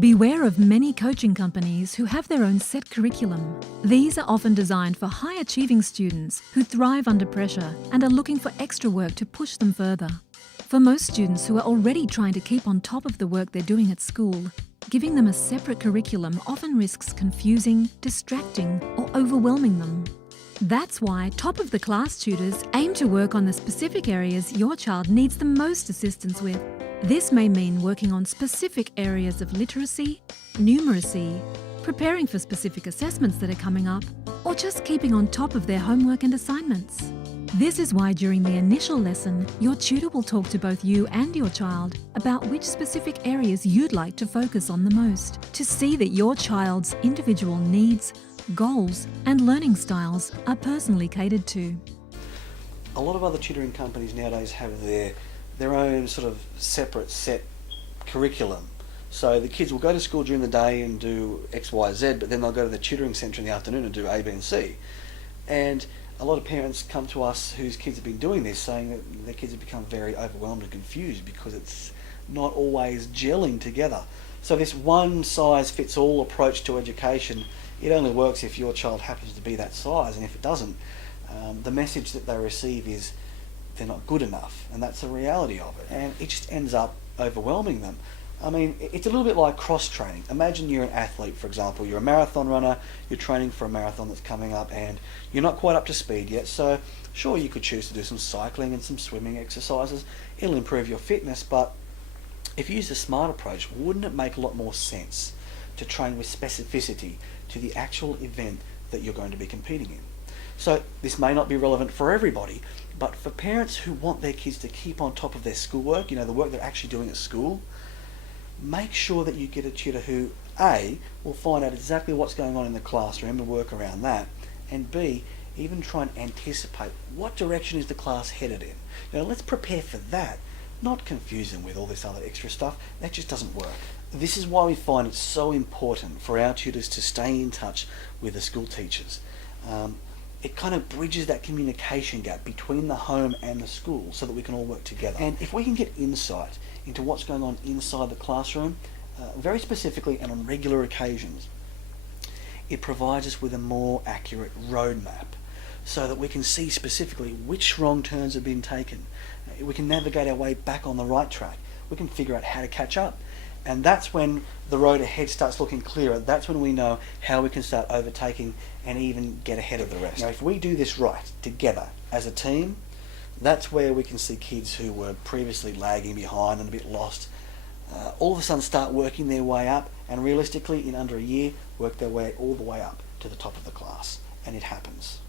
Beware of many coaching companies who have their own set curriculum. These are often designed for high-achieving students who thrive under pressure and are looking for extra work to push them further. For most students who are already trying to keep on top of the work they're doing at school, giving them a separate curriculum often risks confusing, distracting, or overwhelming them. That's why top-of-the-class tutors aim to work on the specific areas your child needs the most assistance with. This may mean working on specific areas of literacy, numeracy, preparing for specific assessments that are coming up, or just keeping on top of their homework and assignments. This is why during the initial lesson, your tutor will talk to both you and your child about which specific areas you'd like to focus on the most, to see that your child's individual needs, goals, and learning styles are personally catered to. A lot of other tutoring companies nowadays have their own sort of separate set curriculum. So the kids will go to school during the day and do X, Y, Z, but then they'll go to the tutoring centre in the afternoon and do A, B and C. And a lot of parents come to us whose kids have been doing this, saying that their kids have become very overwhelmed and confused because it's not always gelling together. So this one-size-fits-all approach to education, it only works if your child happens to be that size, and if it doesn't, the message that they receive is they're not good enough, and that's the reality of it, and it just ends up overwhelming them. I mean, it's a little bit like cross-training. Imagine you're an athlete, for example, you're a marathon runner, you're training for a marathon that's coming up, and you're not quite up to speed yet, so sure, you could choose to do some cycling and some swimming exercises. It'll improve your fitness, but if you use a smart approach, wouldn't it make a lot more sense to train with specificity to the actual event that you're going to be competing in? So this may not be relevant for everybody, but for parents who want their kids to keep on top of their schoolwork, the work they're actually doing at school, make sure that you get a tutor who, A, will find out exactly what's going on in the classroom and work around that, and B, even try and anticipate what direction is the class headed in. Let's prepare for that, not confuse them with all this other extra stuff. That just doesn't work. This is why we find it so important for our tutors to stay in touch with the school teachers. It kind of bridges that communication gap between the home and the school so that we can all work together. And if we can get insight into what's going on inside the classroom, very specifically and on regular occasions, it provides us with a more accurate roadmap so that we can see specifically which wrong turns have been taken. We can navigate our way back on the right track. We can figure out how to catch up. And that's when the road ahead starts looking clearer. That's when we know how we can start overtaking and even get ahead of the rest. Now, if we do this right, together, as a team, that's where we can see kids who were previously lagging behind and a bit lost, all of a sudden start working their way up, and realistically, in under a year, work their way all the way up to the top of the class. And it happens.